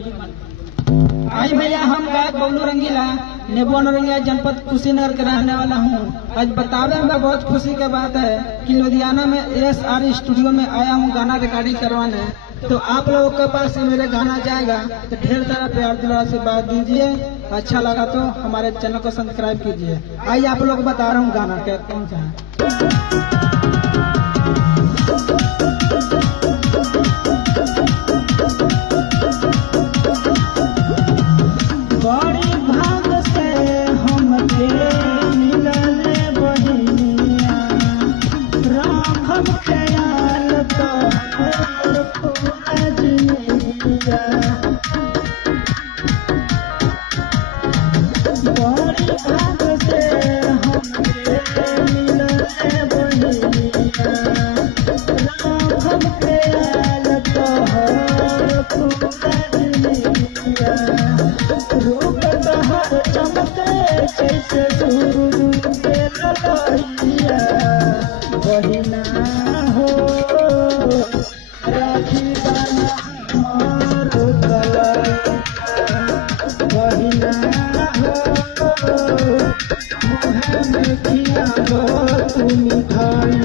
आई भैया, हम गायक बबलू रंगीला नेबुआ नौरंगिया जनपद कुशीनगर के रहने वाला हूँ। आज बतावे में बहुत खुशी की बात है कि लुधियाना में ASR स्टूडियो में आया हूँ गाना रिकॉर्डिंग करवाने। तो आप लोगों के पास मेरे गाना जाएगा तो ढेर सारा प्यार दुलार से बात दीजिए। अच्छा लगा तो हमारे चैनल को सब्सक्राइब कीजिए। आइए आप लोग बता रहा हूँ गाना कौन सा है। बहिना हो राखी बहिना हो मुँह में खिया तुम मिठाई।